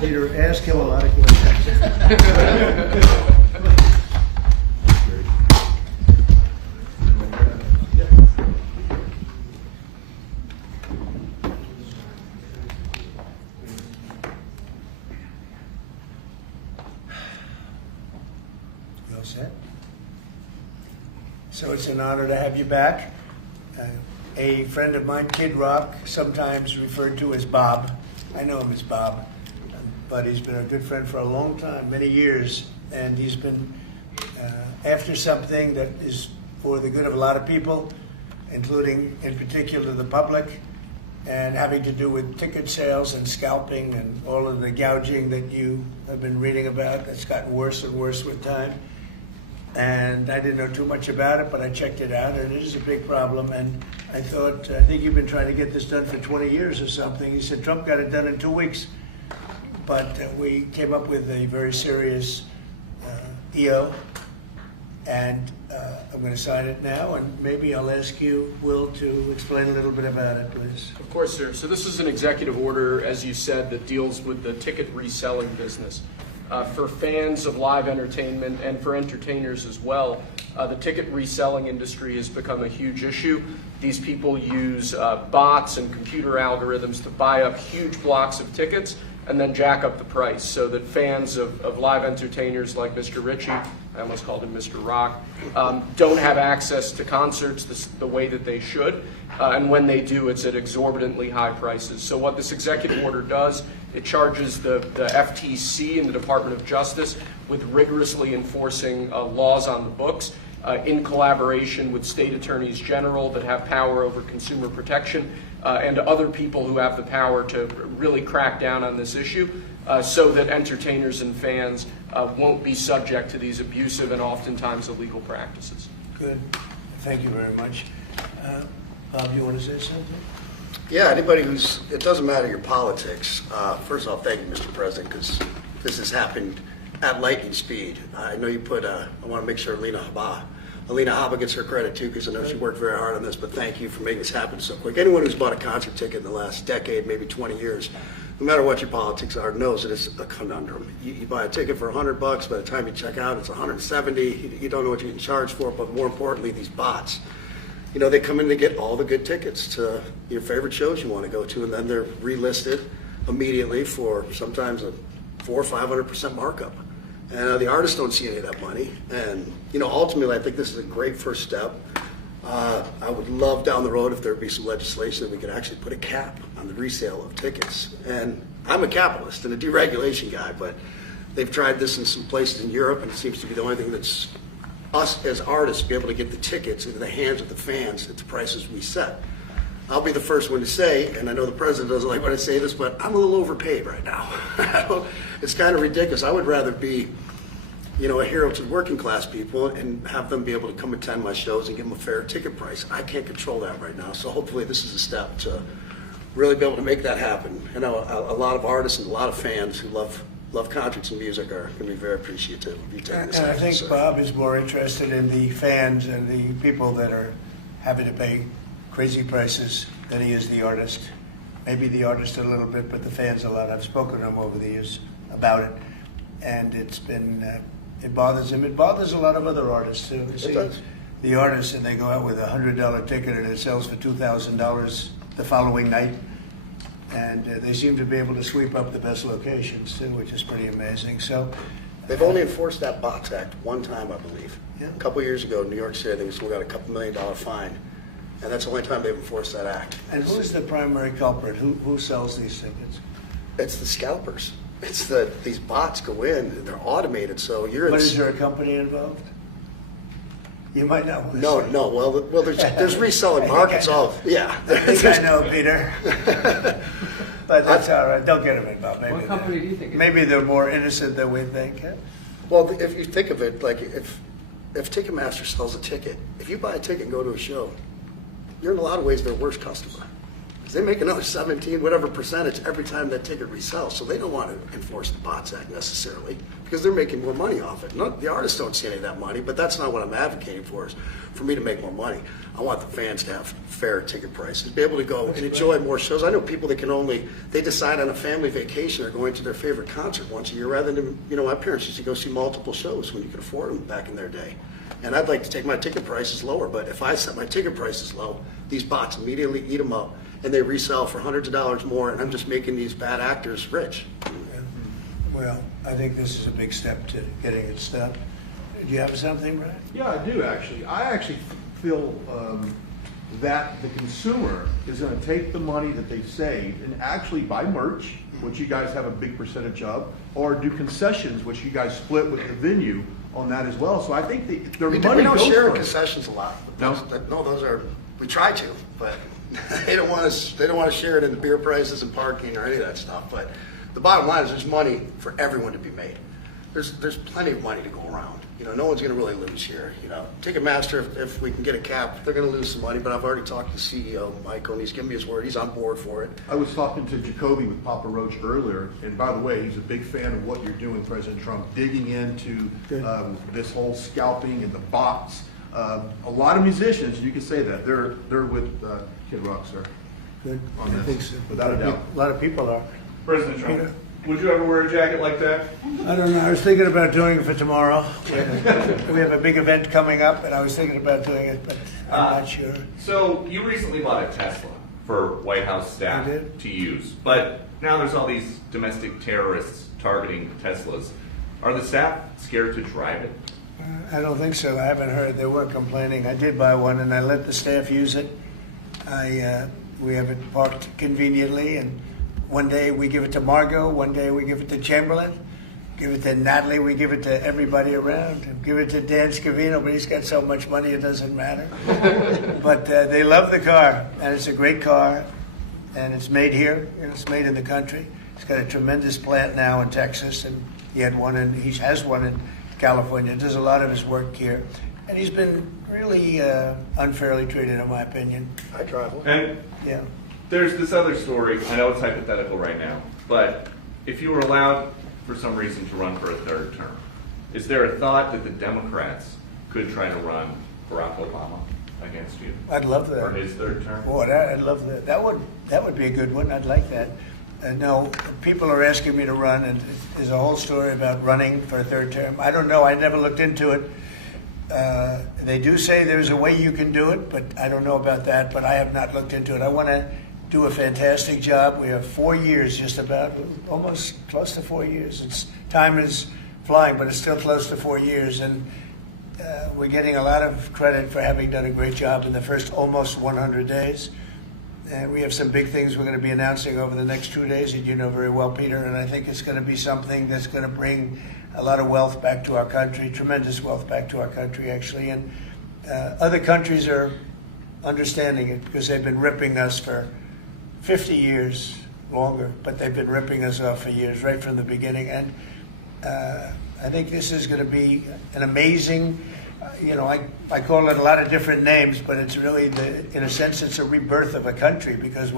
Peter, ask him a lot of questions. You all set? So it's an honor to have you back. A friend of mine, Kid Rock, sometimes referred to as Bob. I know him as Bob, but he's been a good friend for a long time, many years, and he's been after something that is for the good of a lot of people, including in particular the public, and having to do with ticket sales and scalping and all of the gouging that you have been reading about. That's gotten worse and worse with time. And I didn't know too much about it, but I checked it out, and it is a big problem. And I thought, I think you've been trying to get this done for 20 years or something. He said Trump got it done in 2 weeks. But we came up with a very serious EO, and I'm going to sign it now, and maybe I'll ask you, Will, to explain a little bit about it, please. Of course, sir. So this is an executive order, as you said, that deals with the ticket reselling business. For fans of live entertainment and for entertainers as well, the ticket reselling industry has become a huge issue. These people use bots and computer algorithms to buy up huge blocks of tickets and then jack up the price so that fans of live entertainers like Mr. Ritchie, I almost called him Mr. Rock, don't have access to concerts the way that they should. And when they do, it's at exorbitantly high prices. So what this executive order does, it charges the FTC and the Department of Justice with rigorously enforcing laws on the books in collaboration with state attorneys general that have power over consumer protection and other people who have the power to really crack down on this issue so that entertainers and fans won't be subject to these abusive and oftentimes illegal practices. Good. Thank you very much. Bob, you want to say something? Yeah, anybody who's, it doesn't matter your politics. First off, thank you, Mr. President, because this has happened at lightning speed. I know you put, I want to make sure Alina Haba gets her credit too, because I know she worked very hard on this, but thank you for making this happen so quick. Anyone who's bought a concert ticket in the last decade, maybe 20 years, no matter what your politics are, knows that it's a conundrum. You buy a ticket for $100, by the time you check out, it's $170. You don't know what you're getting charged for, but more importantly, these bots. You know, they come in to get all the good tickets to your favorite shows you want to go to, and then they're relisted immediately for sometimes a 400% or 500% markup. And the artists don't see any of that money. And, you know, ultimately, I think this is a great first step. I would love down the road if there would be some legislation that we could actually put a cap on the resale of tickets. And I'm a capitalist and a deregulation guy, but they've tried this in some places in Europe, and it seems to be the only thing that's us as artists be able to get the tickets into the hands of the fans at the prices we set. I'll be the first one to say, and I know the president doesn't like when I say this, but I'm a little overpaid right now. It's kind of ridiculous. I would rather be, you know, a hero to working class people and have them be able to come attend my shows and give them a fair ticket price. I can't control that right now, so hopefully this is a step to really be able to make that happen. You know, a lot of artists and a lot of fans who love concerts and music are going to be very appreciative of you taking this And I action, think sir. Bob is more interested in the fans and the people that are having to pay crazy prices than he is the artist. Maybe the artist a little bit, but the fans a lot. I've spoken to him over the years about it, and it's been, it bothers him. It bothers a lot of other artists too. You see, does. the artists, and they go out with $100 ticket and it sells for $2,000 the following night. And they seem to be able to sweep up the best locations too, which is pretty amazing. So They've only enforced that Bots Act one time, I believe. Yeah. A couple years ago in New York City, I think we still got a couple $1 million fine. And that's the only time they've enforced that act. And who's the primary culprit? Who sells these tickets? It's the scalpers. It's these bots go in and they're automated, so you're But is there a company involved? You might not want to No, say. no. Well, there's reselling markets. Yeah. I think I know, Peter. But that's all right. Don't get them involved. Maybe What company do you think it is? Maybe they're more innocent than we think. Huh? Well, if you think of it, like if Ticketmaster sells a ticket, if you buy a ticket and go to a show, you're in a lot of ways their worst customer. because they make another 17, whatever percentage every time that ticket resells. So they don't want to enforce the Bots Act necessarily because they're making more money off it. The artists don't see any of that money, but that's not what I'm advocating for, is for me to make more money. I want the fans to have fair ticket prices, be able to go and enjoy more shows. I know people that they decide on a family vacation or going to their favorite concert once a year rather than, my parents used to go see multiple shows when you could afford them back in their day. And I'd like to take my ticket prices lower, but if I set my ticket prices low, these bots immediately eat them up and they resell for hundreds of dollars more, and I'm just making these bad actors rich. Well, I think this is a big step to getting it stopped. Do you have something, Brad? Yeah, I do actually. I actually feel that the consumer is going to take the money that they've saved and actually buy merch, which you guys have a big percentage of, or do concessions, which you guys split with the venue on that as well. So I think their money We don't goes share for it. concessions a lot. No? No, those are, we try to, but they don't want to share it in the beer prices and parking or any of that stuff. But the bottom line is there's money for everyone to be made. There's plenty of money to go around. No one's going to really lose here. Ticketmaster, if we can get a cap, they're going to lose some money. But I've already talked to the CEO, Michael, and he's given me his word. He's on board for it. I was talking to Jacoby with Papa Roach earlier, and by the way, he's a big fan of what you're doing, President Trump, digging into this whole scalping and the bots. A lot of musicians, you can say that, they're with Kid Rock, sir. Good. On this, I think so. without a doubt. A lot of people are. President Trump, would you ever wear a jacket like that? I don't know. I was thinking about doing it for tomorrow. We have a big event coming up, and I was thinking about doing it, but I'm not sure. So you recently bought a Tesla for White House staff I did. to use, but now there's all these domestic terrorists targeting Teslas. Are the staff scared to drive it? I don't think so. I haven't heard. They weren't complaining. I did buy one, and I let the staff use it. We have it parked conveniently, and one day we give it to Margot, one day we give it to Chamberlain, give it to Natalie, we give it to everybody around, give it to Dan Scavino, but he's got so much money it doesn't matter. But they love the car, and it's a great car, and it's made here, and it's made in the country. He's got a tremendous plant now in Texas, and he has one in California. Does a lot of his work here, and he's been really unfairly treated, in my opinion. I drive one. And Yeah. there's this other story. I know it's hypothetical right now, but if you were allowed for some reason to run for a third term, is there a thought that the Democrats could try to run Barack Obama against you I'd love that. for his third term? Boy, I'd love that. That would be a good one. I'd like that. No, people are asking me to run, and there's a whole story about running for a third term. I don't know. I never looked into it. They do say there's a way you can do it, but I don't know about that. But I have not looked into it. I want to do a fantastic job. We have 4 years, just about, almost close to 4 years. Time is flying, but it's still close to 4 years, and we're getting a lot of credit for having done a great job in the first almost 100 days. And we have some big things we're going to be announcing over the next 2 days, and you know very well, Peter, and I think it's going to be something that's going to bring a lot of wealth back to our country, tremendous wealth back to our country, actually. And other countries are understanding it because they've been ripping us for 50 years, longer, but they've been ripping us off for years, right from the beginning. And I think this is going to be an amazing, I call it a lot of different names, but it's really, in a sense, it's a rebirth of a country, because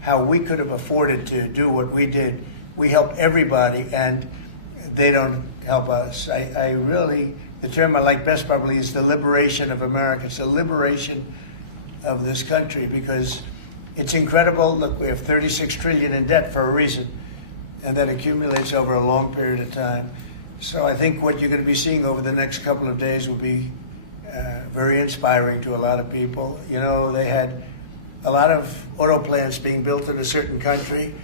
how we could have afforded to do what we did. We help everybody, and they don't help us. I really, the term I like best probably is the liberation of America. It's the liberation of this country, because it's incredible. Look, we have 36 trillion in debt for a reason, and that accumulates over a long period of time. So I think what you're going to be seeing over the next couple of days will be very inspiring to a lot of people. They had a lot of auto plants being built in a certain country.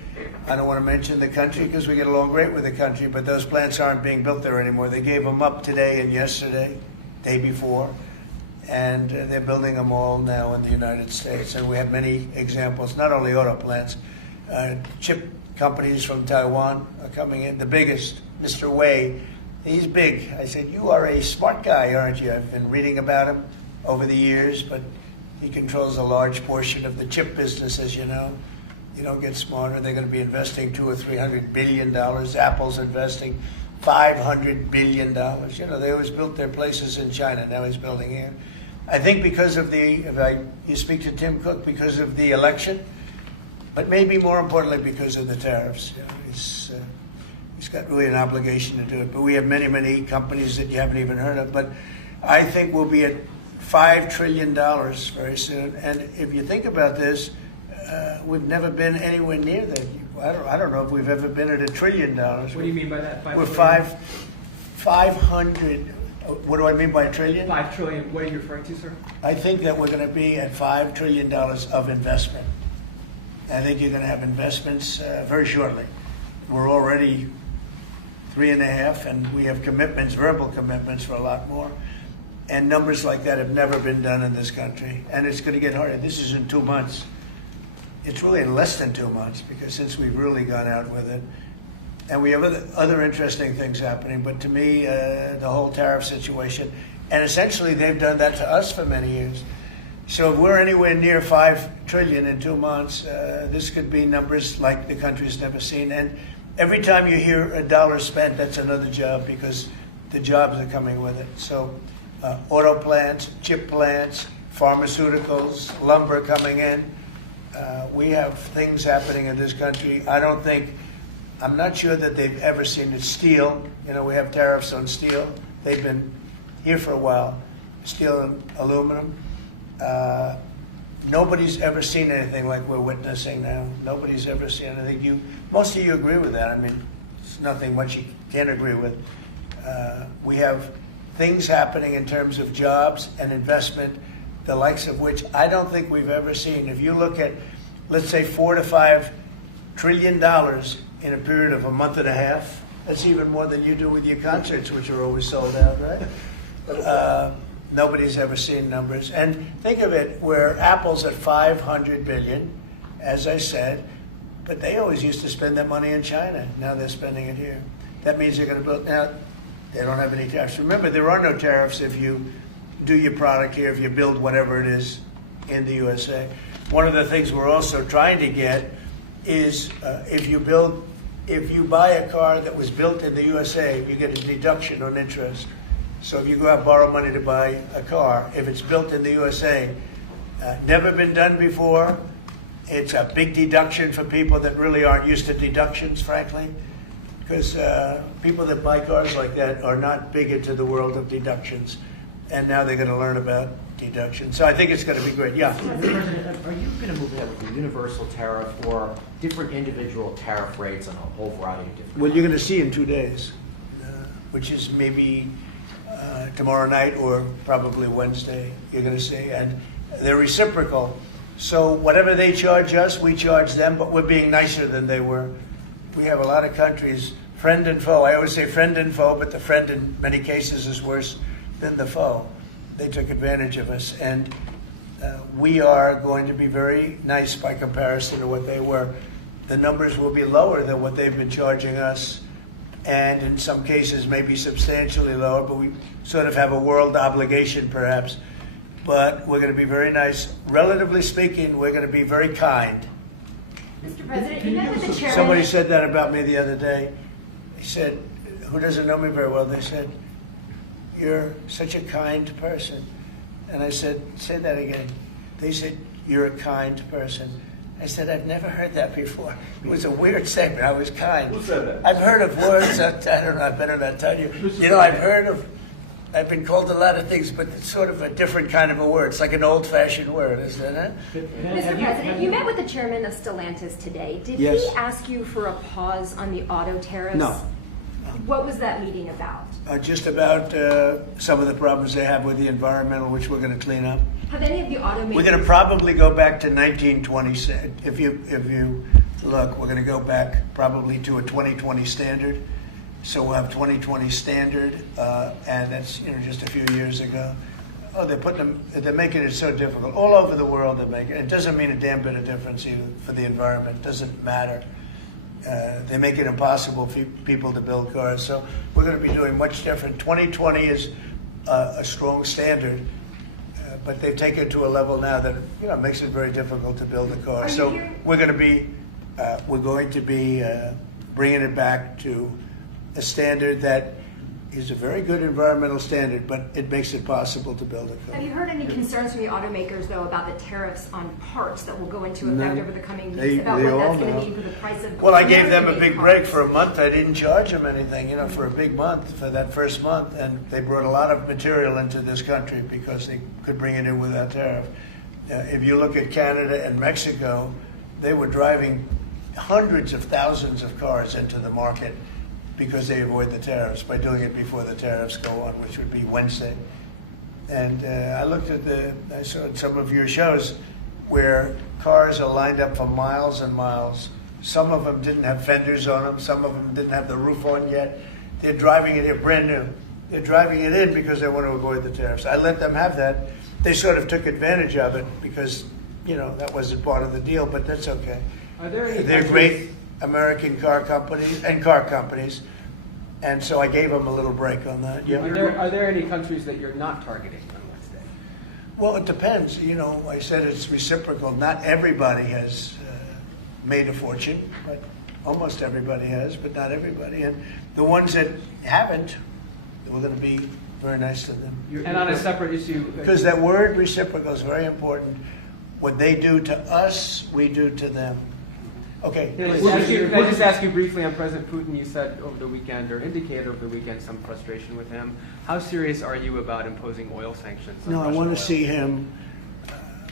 I don't want to mention the country because we get along great with the country, but those plants aren't being built there anymore. They gave them up today and yesterday, day before, and they're building them all now in the United States. And we have many examples, not only auto plants, chip companies from Taiwan are coming in. The biggest, Mr. Wei, he's big. I said, you are a smart guy, aren't you? I've been reading about him over the years, but he controls a large portion of the chip business, as you know. You don't get smarter. They're going to be investing $200 or $300 billion. Apple's investing $500 billion. They always built their places in China. Now he's building here. I think because of you speak to Tim Cook, because of the election, but maybe more importantly because of the tariffs. You know, he's got really an obligation to do it. But we have many, many companies that you haven't even heard of. But I think we'll be at $5 trillion very soon. And if you think about this, we've never been anywhere near that. I don't know if we've ever been at $1 trillion. What do you mean by that? We're 500. What do I mean by a trillion? 5 trillion. What are you referring to, sir? I think that we're going to be at $5 trillion of investment. I think you're going to have investments very shortly. We're already 3.5, and we have commitments, verbal commitments for a lot more. And numbers like that have never been done in this country. And it's going to get harder. This is in 2 months. It's really in less than 2 months, because since we've really gone out with it. And we have other interesting things happening. But to me, the whole tariff situation, and essentially they've done that to us for many years. So if we're anywhere near 5 trillion in 2 months, this could be numbers like the country's never seen. And every time you hear a dollar spent, that's another job, because the jobs are coming with it. So auto plants, chip plants, pharmaceuticals, lumber coming in. We have things happening in this country. I'm not sure that they've ever seen it. Steel, we have tariffs on steel. They've been here for a while. Steel and aluminum. Nobody's ever seen anything like we're witnessing now. Nobody's ever seen anything. Most of you agree with that. I mean, it's nothing much you can't agree with. We have things happening in terms of jobs and investment, the likes of which I don't think we've ever seen. If you look at, let's say, $4 to $5 trillion in a period of a month and a half, that's even more than you do with your concerts, which are always sold out, right? Nobody's ever seen numbers. And think of it, where Apple's at $500 billion, as I said, but they always used to spend that money in China. Now they're spending it here. That means they're going to build. Now, they don't have any tariffs. Remember, there are no tariffs if you do your product here, if you build whatever it is in the USA. One of the things we're also trying to get is if you buy a car that was built in the USA, you get a deduction on interest. So if you go out and borrow money to buy a car, if it's built in the USA, never been done before, it's a big deduction for people that really aren't used to deductions, frankly, because people that buy cars like that are not big into the world of deductions, and now they're going to learn about deductions. So I think it's going to be great. Yeah. Mr. President, are you going to move ahead with a universal tariff or different individual tariff rates on a whole variety of different? Well, you're going to see in 2 days, which is maybe tomorrow night or probably Wednesday, you're going to see. And they're reciprocal. So whatever they charge us, we charge them, but we're being nicer than they were. We have a lot of countries, friend and foe. I always say friend and foe, but the friend in many cases is worse than the foe. They took advantage of us. And we are going to be very nice by comparison to what they were. The numbers will be lower than what they've been charging us, and in some cases maybe substantially lower, but we sort of have a world obligation perhaps. But we're going to be very nice. Relatively speaking, we're going to be very kind. Mr. President, you met with the chairman. Somebody said that about me the other day. He said, who doesn't know me very well, they said, "You're such a kind person." And I said, "Say that again." They said, "You're a kind person." I said, "I've never heard that before." It was a weird statement. I was kind. Who said that? I've heard of words. I don't know. I better not tell you. I've been called a lot of things, but it's sort of a different kind of a word. It's like an old-fashioned word, isn't it? Mr. President, you met with the chairman of Stellantis today. Did Yes. he ask you for a pause on the auto tariffs? No. What was that meeting about? Just about some of the problems they have with the environmental, which we're going to clean up. Have any of the automakers... We're going to probably go back to 1920. If you look, we're going to go back probably to a 2020 standard. So we'll have 2020 standard, and that's just a few years ago. Oh, they're making it so difficult. All over the world they're making it. It doesn't mean a damn bit of difference either for the environment. It doesn't matter. They make it impossible for people to build cars. So we're going to be doing much different. 2020 is a strong standard, but they've taken it to a level now that makes it very difficult to build a car. So we're going to be bringing it back to a standard that is a very good environmental standard, but it makes it possible to build a car. Have you heard any concerns from the automakers, though, about the tariffs on parts that will go into effect No. over the coming They- weeks, about they what all that's going know. to mean for the price of Well, I gave them a American-made big break cars? for a month. I didn't charge them anything, for a big month, for that first month. And they brought a lot of material into this country because they could bring it in without tariff. If you look at Canada and Mexico, they were driving hundreds of thousands of cars into the market because they avoid the tariffs by doing it before the tariffs go on, which would be Wednesday. And I looked at I saw some of your shows where cars are lined up for miles and miles. Some of them didn't have fenders on them. Some of them didn't have the roof on yet. They're driving it in brand new. They're driving it in because they want to avoid the tariffs. I let them have that. They sort of took advantage of it because, that wasn't part of the deal, but that's okay. Are there any They're countries- great American car companies, and so I gave them a little break on that. Yeah. Are there any countries that you're not targeting on Wednesday? Well, it depends. I said it's reciprocal. Not everybody has made a fortune, but almost everybody has, but not everybody. And the ones that haven't, we're going to be very nice to them. And on a separate issue, Because that word reciprocal is very important. What they do to us, we do to them. Okay. Can I just ask you briefly on President Putin? You said over the weekend, or indicated over the weekend, some frustration with him. How serious are you about imposing oil sanctions on No, I Russian want oil? to see him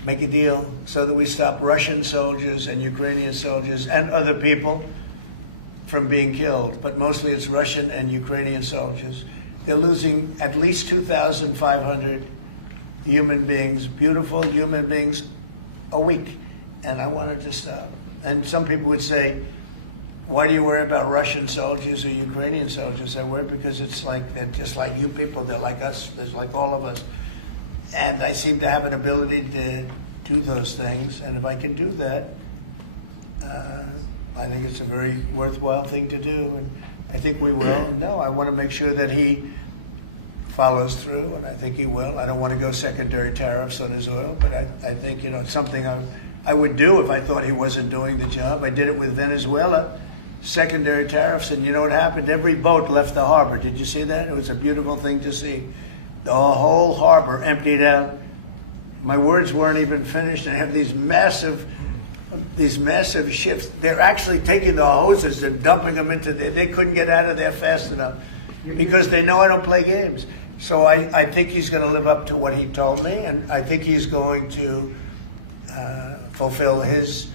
make a deal so that we stop Russian soldiers and Ukrainian soldiers and other people from being killed. But mostly it's Russian and Ukrainian soldiers. They're losing at least 2,500 human beings, beautiful human beings, a week. And I want it to stop. And some people would say, why do you worry about Russian soldiers or Ukrainian soldiers? I worry because they're just like you people. They're like us. They're like all of us. And I seem to have an ability to do those things. And if I can do that, I think it's a very worthwhile thing to do. And I think we will. No, I want to make sure that he follows through, and I think he will. I don't want to go secondary tariffs on his oil, but I think, it's something I would do if I thought he wasn't doing the job. I did it with Venezuela, secondary tariffs, and you know what happened? Every boat left the harbor. Did you see that? It was a beautiful thing to see. The whole harbor emptied out. My words weren't even finished, and I have these massive ships. They're actually taking the hoses and dumping them into there. They couldn't get out of there fast enough because they know I don't play games. So I think he's going to live up to what he told me, and I think he's going to fulfill his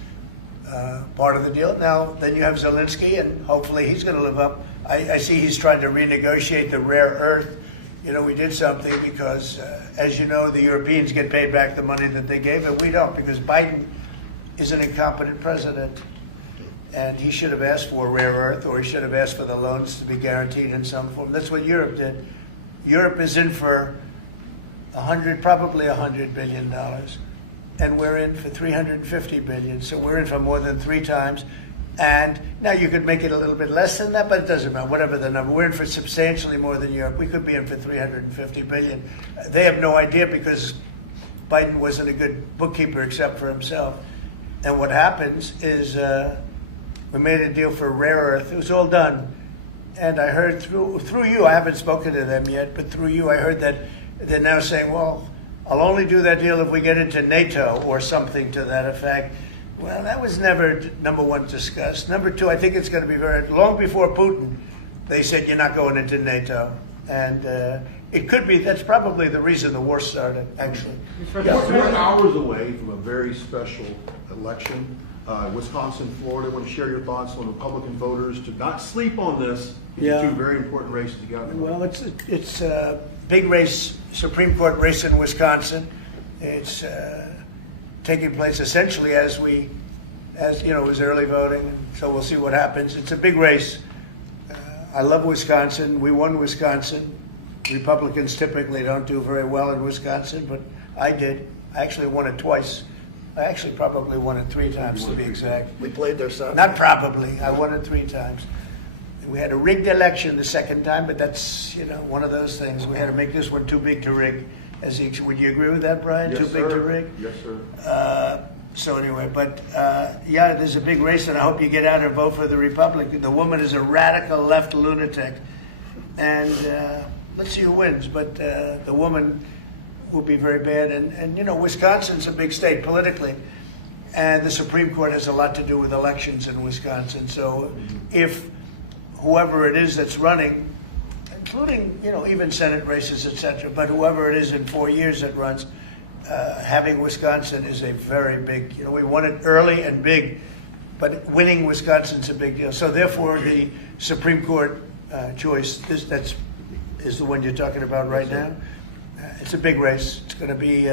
part of the deal. Now, then you have Zelensky, and hopefully he's going to live up. I see he's trying to renegotiate the rare earth. We did something because, as you know, the Europeans get paid back the money that they gave, and we don't, because Biden is an incompetent president. And he should have asked for rare earth, or he should have asked for the loans to be guaranteed in some form. That's what Europe did. Europe is in for probably $100 billion. And we're in for $350 billion. So we're in for more than 3 times. And now you could make it a little bit less than that, but it doesn't matter, whatever the number. We're in for substantially more than Europe. We could be in for $350 billion. They have no idea because Biden wasn't a good bookkeeper except for himself. And what happens is we made a deal for rare earth. It was all done. And I heard through you, I haven't spoken to them yet, but through you I heard that they're now saying, well, I'll only do that deal if we get into NATO or something to that effect. Well, that was never, number one, discussed. Number two, I think it's going to be long before Putin, they said you're not going into NATO. And it could be, that's probably the reason the war started, actually. We're hours away from a very special election. Wisconsin, Florida. I want to share your thoughts on Republican voters to not sleep on this. Yeah. 2 very important races together. Well, it's a big race, Supreme Court race in Wisconsin. It's taking place essentially as it was early voting. So we'll see what happens. It's a big race. I love Wisconsin. We won Wisconsin. Republicans typically don't do very well in Wisconsin, but I did. I actually won it twice. I actually probably won it 3 times to be exact. We played their side. Not probably. I won it 3 times. We had a rigged election the second time, but that's one of those things. We had to make this one too big to rig. Would you agree with that, Brian? Yes, Too big sir. to rig? Yes, sir. So anyway, but yeah, there's a big race, and I hope you get out and vote for the Republican. The woman is a radical left lunatic, and let's see who wins. But the woman will be very bad. And you know, Wisconsin's a big state politically, and the Supreme Court has a lot to do with elections in Wisconsin. So if whoever it is that's running, including, you know, even Senate races, etc., but whoever it is in 4 years that runs, having Wisconsin is a very big, you know, we won it early and big, but winning Wisconsin's a big deal. So therefore, the Supreme Court choice is the one you're talking about right now. It's a big race. It's going to be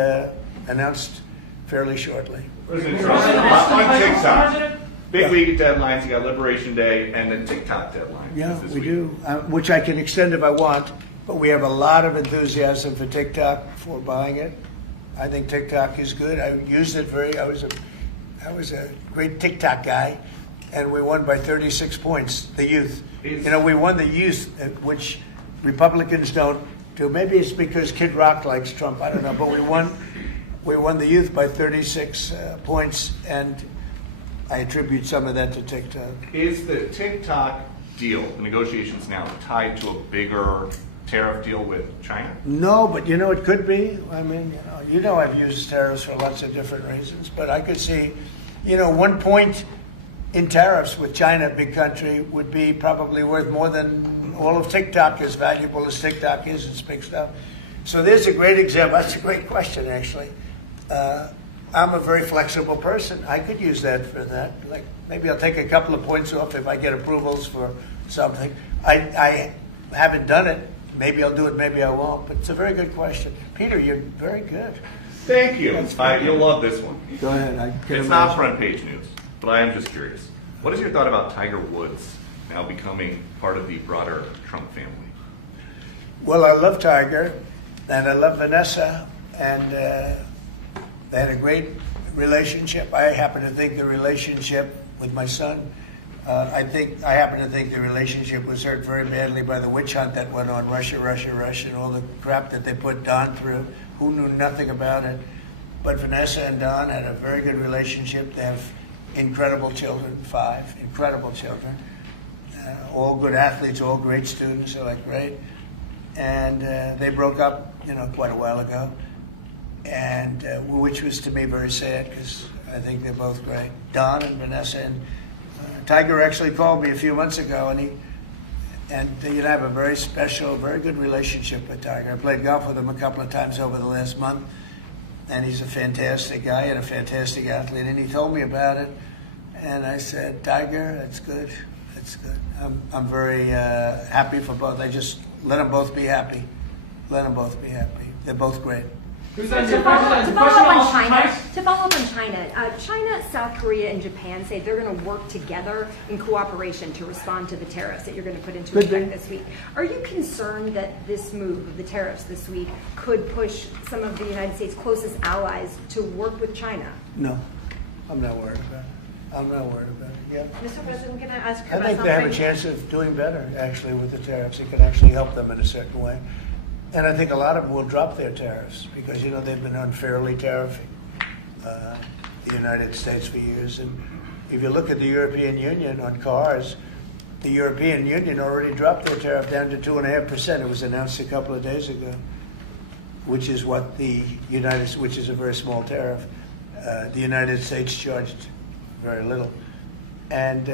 announced fairly shortly. President Trump, on TikTok, big week deadlines. You got Liberation Day and the TikTok deadline. Yeah, this we week. do, which I can extend if I want, but we have a lot of enthusiasm for TikTok, for buying it. I think TikTok is good. I used it I was a great TikTok guy, and we won by 36 points, the youth. You know, we won the youth, which Republicans don't do. Maybe it's because Kid Rock likes Trump, I don't know, but we won the youth by 36 points, and I attribute some of that to TikTok. Is the TikTok deal, the negotiations now, tied to a bigger tariff deal with China? No, but you know, it could be. I mean, you know I've used tariffs for lots of different reasons, but I could see, you know, 1 point in tariffs with China, big country, would be probably worth more than all of TikTok, as valuable as TikTok is. It's big stuff. So there's a great example. That's a great question, actually. I'm a very flexible person. I could use that for that. Like, maybe I'll take a couple of points off if I get approvals for something. I haven't done it. Maybe I'll do it, maybe I won't. But it's a very good question. Peter, you're very good. Thank you. You'll love this one. Go ahead. It's not front page news, but I am just curious. What is your thought about Tiger Woods now becoming part of the broader Trump family? Well, I love Tiger, and I love Vanessa, and they had a great relationship. I happen to think the relationship with my son, I happen to think the relationship was hurt very badly by the witch hunt that went on, Russia, and all the crap that they put Don through, who knew nothing about it. But Vanessa and Don had a very good relationship. They have incredible children, 5 incredible children, all good athletes, all great students. They're like great, and they broke up, you know, quite a while ago, and which was to me very sad because I think they're both great, Don and Vanessa. And Tiger actually called me a few months ago, and you have a very special, very good relationship with Tiger. I played golf with him a couple of times over the last month, and he's a fantastic guy and a fantastic athlete. And he told me about it, and I said, Tiger, that's good. That's good. I'm very happy for both. I just let them both be happy. Let them both be happy. They're both great. To follow up on China, China, South Korea, and Japan say they're going to work together in cooperation to respond to the tariffs that you're going to put into effect this week. Are you concerned that this move of the tariffs this week could push some of the United States' closest allies to work with China? No, I'm not worried about it. I'm not worried about it. Yeah. Mr. President, can I ask I about think they have a something? chance of doing better, actually, with the tariffs. It can actually help them in a certain way. And I think a lot of them will drop their tariffs because, you know, they've been unfairly tariffing the United States for years. And if you look at the European Union on cars, the European Union already dropped their tariff down to 2.5%. It was announced a couple of days ago, which is what which is a very small tariff. The United States charged very little. And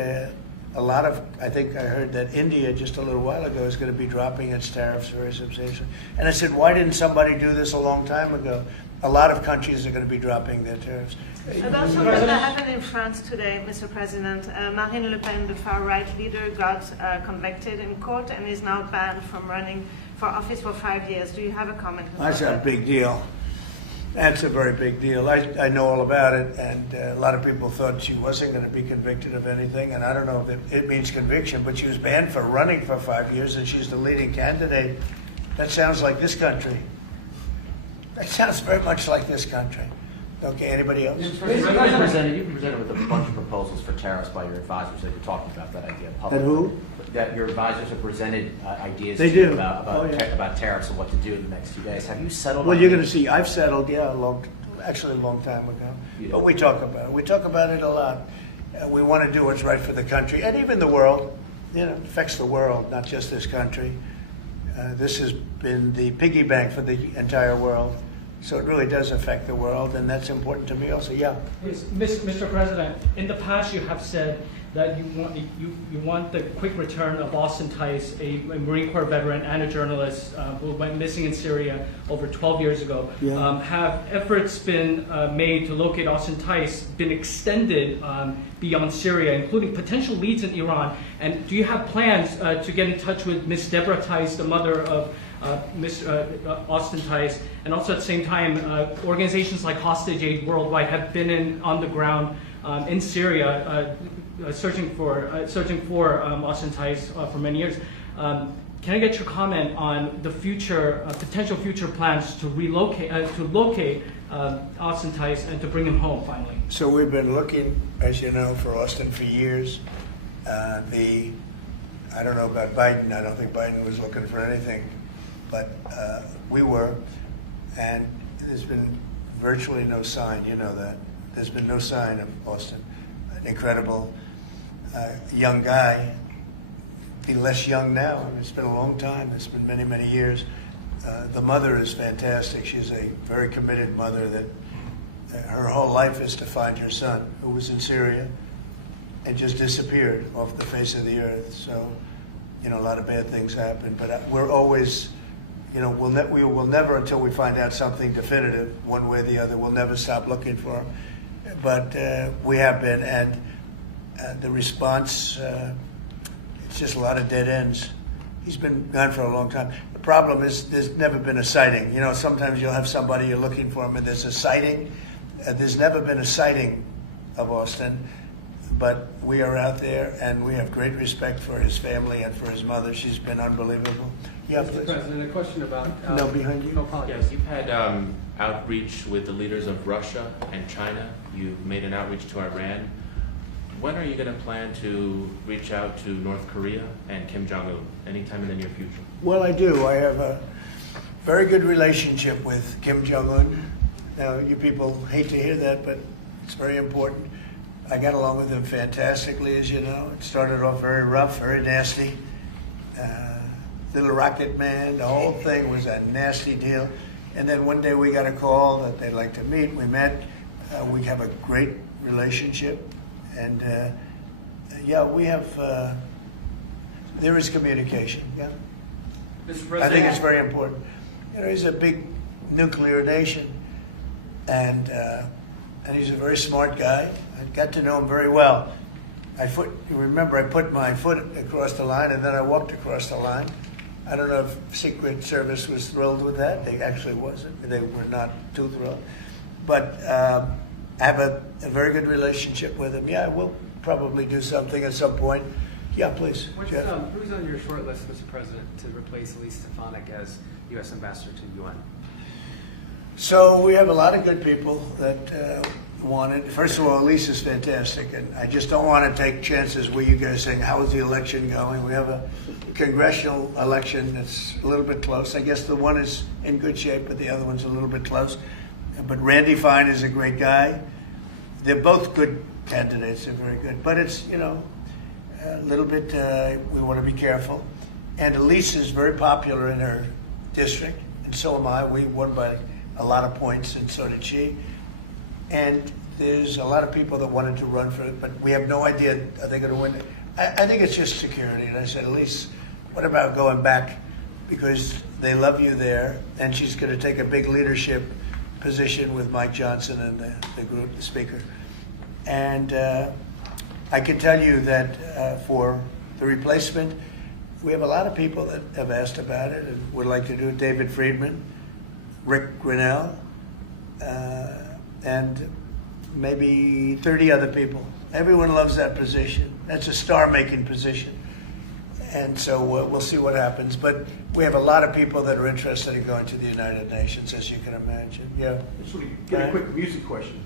a lot of, I think I heard that India just a little while ago is going to be dropping its tariffs very substantially. And I said, why didn't somebody do this a long time ago? A lot of countries are going to be dropping their tariffs. About something that happened in France today, Mr. President. Marine Le Pen, the far-right leader, got convicted in court and is now banned from running for office for 5 years. Do you have a comment? That's a big deal. That's a very big deal. I know all about it, and a lot of people thought she wasn't going to be convicted of anything, and I don't know if it means conviction, but she was banned for running for 5 years, and she's the leading candidate. That sounds like this country. That sounds very much like this country. Okay, anybody else? You've been presented with a bunch of proposals for tariffs by your advisors that you're talking about that idea publicly. That who? That your advisors have presented ideas They to you do. about tariffs and what to do in the next few days. Have you settled Well, on you're any- going to see, I've settled, yeah, a long time ago. But we talk about it. We talk about it a lot. We want to do what's right for the country and even the world. You know, it affects the world, not just this country. This has been the piggy bank for the entire world. So it really does affect the world, and that's important to me also. Yeah. Yes, Mr. President, in the past you have said that you want the quick return of Austin Tice, a Marine Corps veteran and a journalist who went missing in Syria over 12 years ago. Yeah. Have efforts been made to locate Austin Tice been extended beyond Syria, including potential leads in Iran? And do you have plans to get in touch with Ms. Deborah Tice, the mother of Mr. Austin Tice, and also at the same time, organizations like Hostage Aid Worldwide have been on the ground in Syria, searching for Austin Tice for many years. Can I get your comment on the future, potential future plans to locate Austin Tice and to bring him home finally? So we've been looking, as you know, for Austin for years. I don't know about Biden. I don't think Biden was looking for anything, but we were, and there's been virtually no sign. You know that. There's been no sign of Austin. An incredible young guy. Be less young now. I mean, it's been a long time. It's been many, many years. The mother is fantastic. She's a very committed mother that her whole life is to find her son, who was in Syria and just disappeared off the face of the earth. So, you know, a lot of bad things happen. But we're always, you know, we will never, until we find out something definitive, one way or the other, we'll never stop looking for him. But we have been, and the response, it's just a lot of dead ends. He's been gone for a long time. The problem is there's never been a sighting. You know, sometimes you'll have somebody you're looking for him and there's a sighting. There's never been a sighting of Austin, but we are out there and we have great respect for his family and for his mother. She's been unbelievable. Yeah, Mr. please. President, a question about... No, behind you. No, apologies. Yes, you've had outreach with the leaders of Russia and China. You've made an outreach to Iran. When are you going to plan to reach out to North Korea and Kim Jong-un? Anytime in the near future? Well, I do. I have a very good relationship with Kim Jong-un. Now, you people hate to hear that, but it's very important. I got along with him fantastically, as you know. It started off very rough, very nasty. Little rocket man, the whole thing was a nasty deal. And then one day we got a call that they'd like to meet. We met. We have a great relationship. And yeah, we have, there is communication, yeah. Mr. I President, think it's very important. You know, he's a big nuclear nation, and he's a very smart guy. I got to know him very well. You remember I put my foot across the line, and then I walked across the line. I don't know if Secret Service was thrilled with that. They actually wasn't. They were not too thrilled. But I have a very good relationship with him. Yeah, we'll probably do something at some point. Yeah, please. Jeff. Who's on your short list, Mr. President, to replace Elise Stefanik as U.S. Ambassador to the UN? So we have a lot of good people that want it. First of all, Elise is fantastic, and I just don't want to take chances with you guys saying, how is the election going? We have a congressional election that's a little bit close. I guess the one is in good shape, but the other one's a little bit close. But Randy Fine is a great guy. They're both good candidates. They're very good. But it's, you know, a little bit, we want to be careful. And Elise is very popular in her district, and so am I. We won by a lot of points, and so did she. And there's a lot of people that wanted to run for it, but we have no idea are they going to win it. I think it's just security. And I said, Elise, what about going back? Because they love you there, and she's going to take a big leadership position with Mike Johnson and the group, the speaker. And I can tell you that for the replacement, we have a lot of people that have asked about it and would like to do it. David Friedman, Rick Grinnell, and maybe 30 other people. Everyone loves that position. That's a star-making position. And so we'll see what happens. But we have a lot of people that are interested in going to the United Nations, as you can imagine. Yeah. Just want to get a quick music question.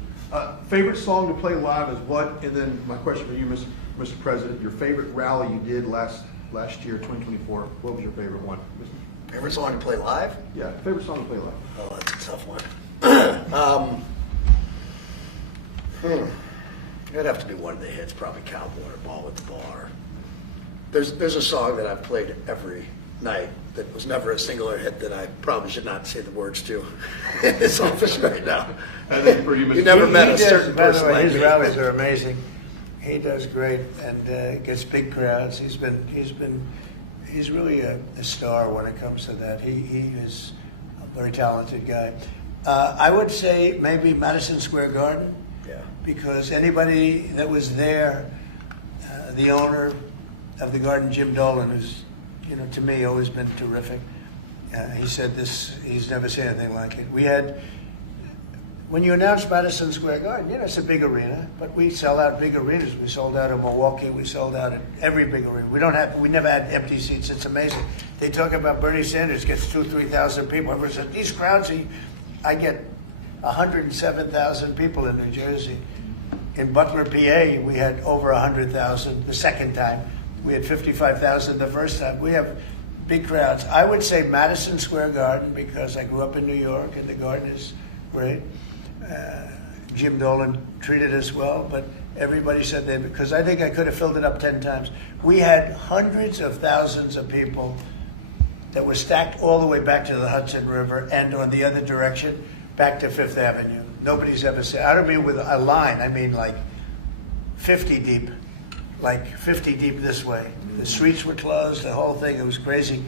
Favorite song to play live is what? And then my question for you, Mr. President, your favorite rally you did last year, 2024. What was your favorite one? Favorite song to play live? Yeah, favorite song to play live. Oh, that's a tough one. It'd have to be one of the hits, probably Cowboy or Ball with the Bar. There's a song that I've played every night that was never a singular hit that I probably should not say the words to in this office right now. I think for you, Mr. You never He met a does- certain by the person way, like his me. rallies are amazing. He does great and gets big crowds. He's really a star when it comes to that. He is a very talented guy. I would say maybe Madison Square Garden. Yeah. Because anybody that was there, the owner of the garden, Jim Dolan, who's, to me always been terrific. He said this, he's never seen anything like it. We had, when you announce Madison Square Garden, it's a big arena, but we sell out big arenas. We sold out in Milwaukee, we sold out at every big arena. We never had empty seats. It's amazing. They talk about Bernie Sanders gets 2,000 to 3,000 people. Everyone said, these crowds, I get 107,000 people in New Jersey. In Butler, PA, we had over 100,000 the second time. We had 55,000 the first time. We have big crowds. I would say Madison Square Garden because I grew up in New York and the garden is great. Jim Dolan treated us well, but everybody said that because I think I could have filled it up 10 times. We had hundreds of thousands of people that were stacked all the way back to the Hudson River and on the other direction back to Fifth Avenue. Nobody's ever said, I don't mean with a line, I mean like 50 deep this way. The streets were closed, the whole thing, it was crazy.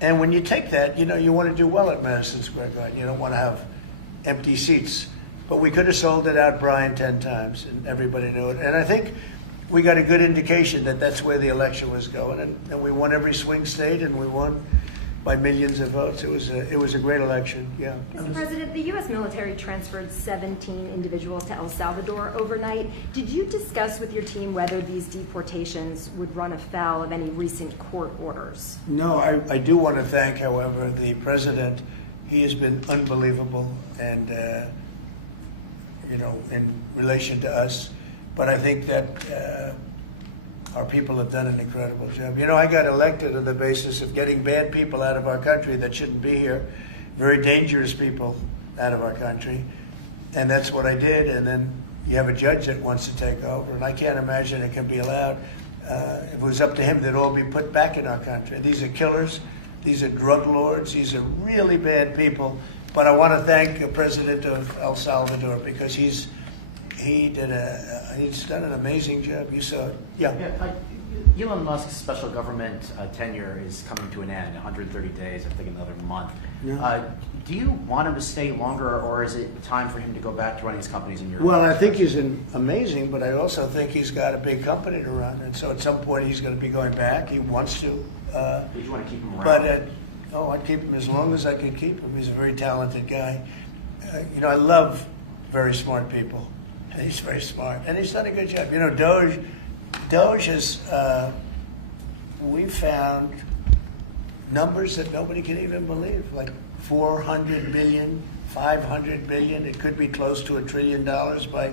And when you take that, you want to do well at Madison Square Garden. You don't want to have empty seats. But we could have sold it out, Brian, 10 times, and everybody knew it. And I think we got a good indication that that's where the election was going. And we won every swing state, and we won by millions of votes. It was a great election, yeah. Mr. President, the U.S. military transferred 17 individuals to El Salvador overnight. Did you discuss with your team whether these deportations would run afoul of any recent court orders? No, I do want to thank, however, the president. He has been unbelievable and, in relation to us. But I think that our people have done an incredible job. I got elected on the basis of getting bad people out of our country that shouldn't be here, very dangerous people out of our country. And that's what I did. And then you have a judge that wants to take over. And I can't imagine it can be allowed. If it was up to him, they'd all be put back in our country. These are killers. These are drug lords. These are really bad people. But I want to thank the president of El Salvador because he's done an amazing job. You saw it. Yeah. Elon Musk's special government tenure is coming to an end, 130 days, I think another month. Yeah. Do you want him to stay longer, or is it time for him to go back to running his companies in Europe? Well, I think he's amazing, but I also think he's got a big company to run. And so at some point he's going to be going back. He wants to. Did you want to keep him around? But, I'd keep him as long as I could keep him. He's a very talented guy. I love very smart people. And he's very smart. And he's done a good job. Doge has, we found numbers that nobody can even believe, like 400 billion, 500 billion. It could be close to $1 trillion by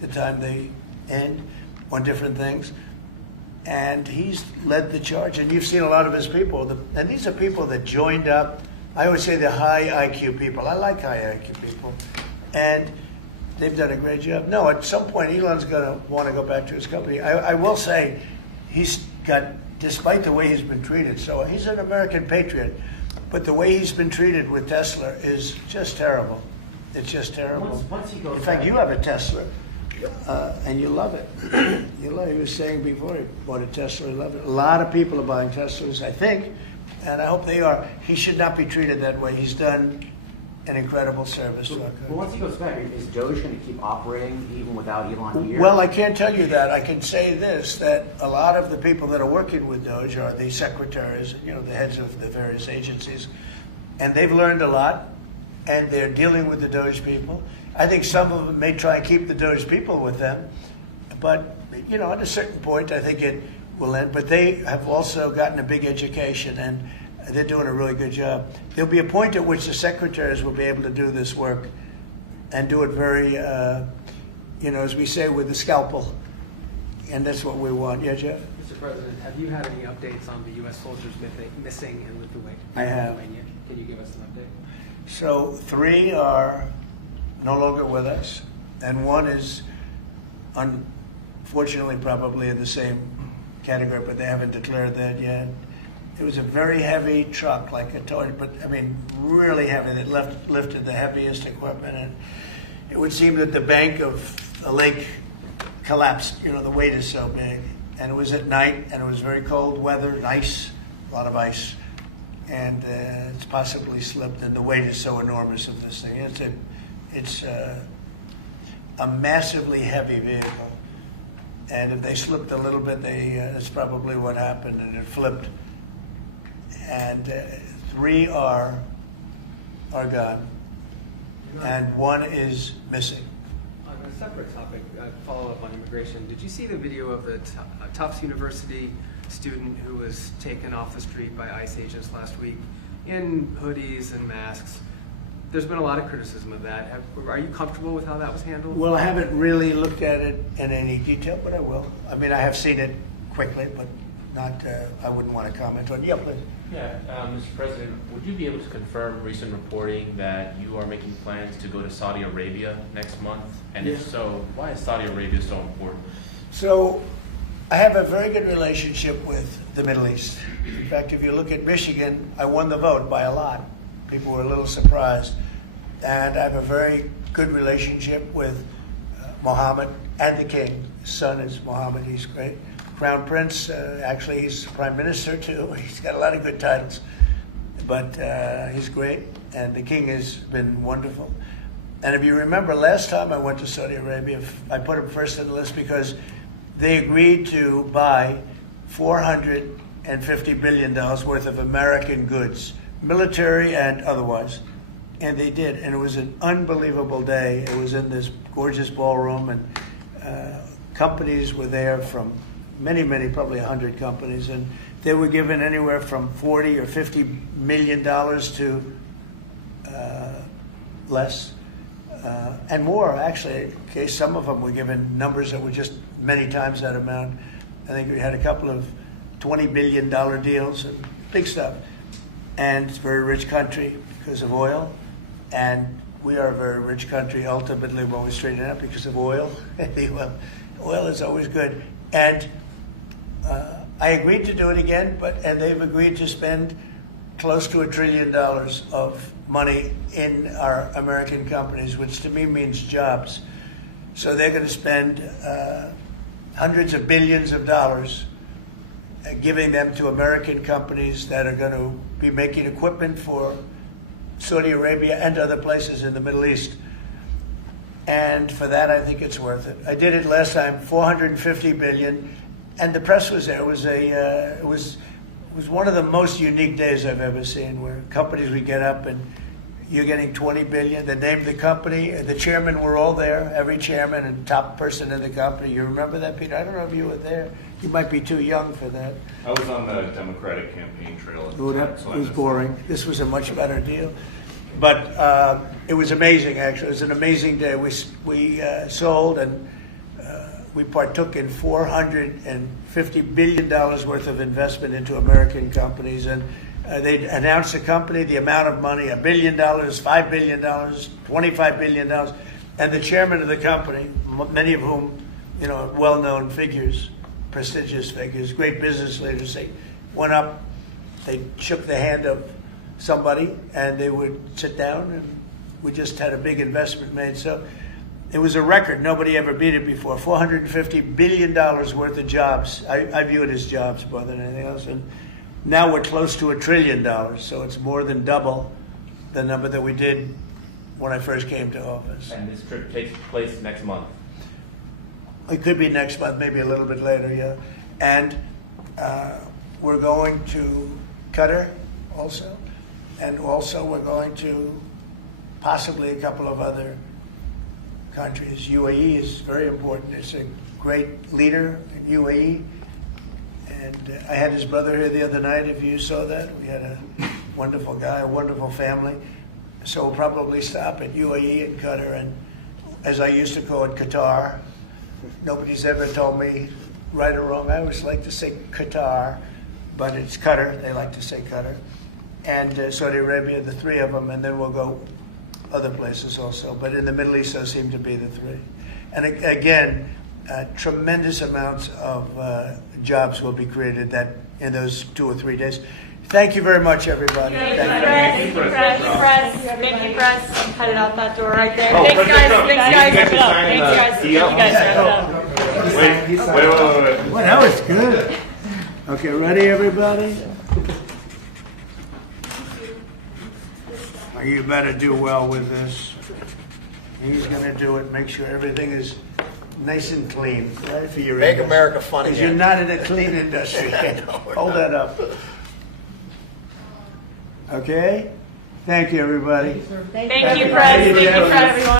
the time they end on different things. And he's led the charge. And you've seen a lot of his people. And these are people that joined up. I always say they're high IQ people. I like high IQ people. And they've done a great job. No, at some point, Elon's going to want to go back to his company. I will say he's got, despite the way he's been treated, so he's an American patriot, but the way he's been treated with Tesla is just terrible. It's just terrible. Once he goes In fact, back- you have a Tesla, and you love it. You love it. He was saying before he bought a Tesla, he loved it. A lot of people are buying Teslas, I think, and I hope they are. He should not be treated that way. He's done an incredible service to our country. Well, once he goes back, is Doge going to keep operating even without Elon here? Well, I can't tell you that. I can say this, that a lot of the people that are working with Doge are the secretaries, the heads of the various agencies, and they've learned a lot, and they're dealing with the Doge people. I think some of them may try and keep the Doge people with them, but, at a certain point, I think it will end. But they have also gotten a big education, and they're doing a really good job. There'll be a point at which the secretaries will be able to do this work and do it very, as we say, with the scalpel. And that's what we want. Yeah, Jeff? Mr. President, have you had any updates on the U.S. soldiers missing in Lithuania? I have. Can you give us an update? So 3 are no longer with us, and 1 is unfortunately probably in the same category, but they haven't declared that yet. It was a very heavy truck, like a toy, but I mean, really heavy. That lifted the heaviest equipment, and it would seem that the bank of the lake collapsed. You know, the weight is so big, and it was at night, and it was very cold weather, and ice, a lot of ice, and it's possibly slipped. And the weight is so enormous of this thing. It's a massively heavy vehicle, and if they slipped a little bit, that's probably what happened, and it flipped. And 3 are gone, and 1 is missing. On a separate topic, follow up on immigration. Did you see the video of the Tufts University student who was taken off the street by ICE agents last week in hoodies and masks? There's been a lot of criticism of that. Are you comfortable with how that was handled? Well, I haven't really looked at it in any detail, but I will. I mean, I have seen it quickly, but not. I wouldn't want to comment on. Yeah, please. Yeah, Mr. President, would you be able to confirm recent reporting that you are making plans to go to Saudi Arabia next month? And if so, why is Saudi Arabia so important? So, I have a very good relationship with the Middle East. In fact, if you look at Michigan, I won the vote by a lot. People were a little surprised. And I have a very good relationship with Mohammed and the king. His son is Mohammed, he's great. Crown Prince, actually he's Prime Minister too. He's got a lot of good titles, but he's great. And the king has been wonderful. And if you remember, last time I went to Saudi Arabia, I put him first on the list because they agreed to buy $450 billion worth of American goods, military and otherwise. And they did, and it was an unbelievable day. It was in this gorgeous ballroom, and companies were there from many, probably 100 companies, and they were given anywhere from $40 or $50 million to less, and more, actually. Okay, some of them were given numbers that were just many times that amount. I think we had a couple of $20 billion deals, and big stuff. And it's a very rich country because of oil, and we are a very rich country ultimately when we straighten it out because of oil. Oil is always good. And I agreed to do it again, and they've agreed to spend close to $1 trillion of money in our American companies, which to me means jobs. So they're going to spend hundreds of billions of dollars giving them to American companies that are going to be making equipment for Saudi Arabia and other places in the Middle East. And for that, I think it's worth it. I did it last time, $450 billion, and the press was there. It was one of the most unique days I've ever seen, where companies would get up and you're getting $20 billion. They named the company. The chairmen were all there, every chairman and top person in the company. You remember that, Peter? I don't know if you were there. You might be too young for that. I was on the Democratic campaign trail. Oh, that was boring. This was a much better deal. But it was amazing, actually. It was an amazing day. We sold and we partook in $450 billion worth of investment into American companies. And they announced the company, the amount of money, $1 billion, $5 billion, $25 billion. And the chairman of the company, many of whom, you know, well-known figures, prestigious figures, great business leaders, they went up, they shook the hand of somebody, and they would sit down, and we just had a big investment made. So it was a record. Nobody ever beat it before. $450 billion worth of jobs. I view it as jobs more than anything else. And now we're close to $1 trillion, so it's more than double the number that we did when I first came to office. And this trip takes place next month. It could be next month, maybe a little bit later, yeah. And we're going to Qatar also. And also we're going to possibly a couple of other countries. UAE is very important. It's a great leader in UAE. And I had his brother here the other night, if you saw that. We had a wonderful guy, a wonderful family. So we'll probably stop at UAE and Qatar, and as I used to call it, Qatar. Nobody's ever told me right or wrong. I always like to say Qatar, but it's Qatar. They like to say Qatar. And Saudi Arabia, the 3 of them, and then we'll go other places also. But in the Middle East, those seem to be the 3. And again, tremendous amounts of jobs will be created that in those 2 or 3 days. Thank you very much, everybody. Thank you. Thank you, press. Headed out that door right there. Oh, Thanks, guys. President Thanks, Trump, guys. you get to Wrap it up. sign Thanks, the guys. You deal? guys wrap it up. Wait. Well, that was good. Okay, ready, everybody? You better do well with this. He's gonna do it, make sure everything is nice and clean, right, for your Make industry. America funny Because you're again. not in a clean industry. Hold that up. Okay? Thank you, everybody. Thank you, press. Thank you, press.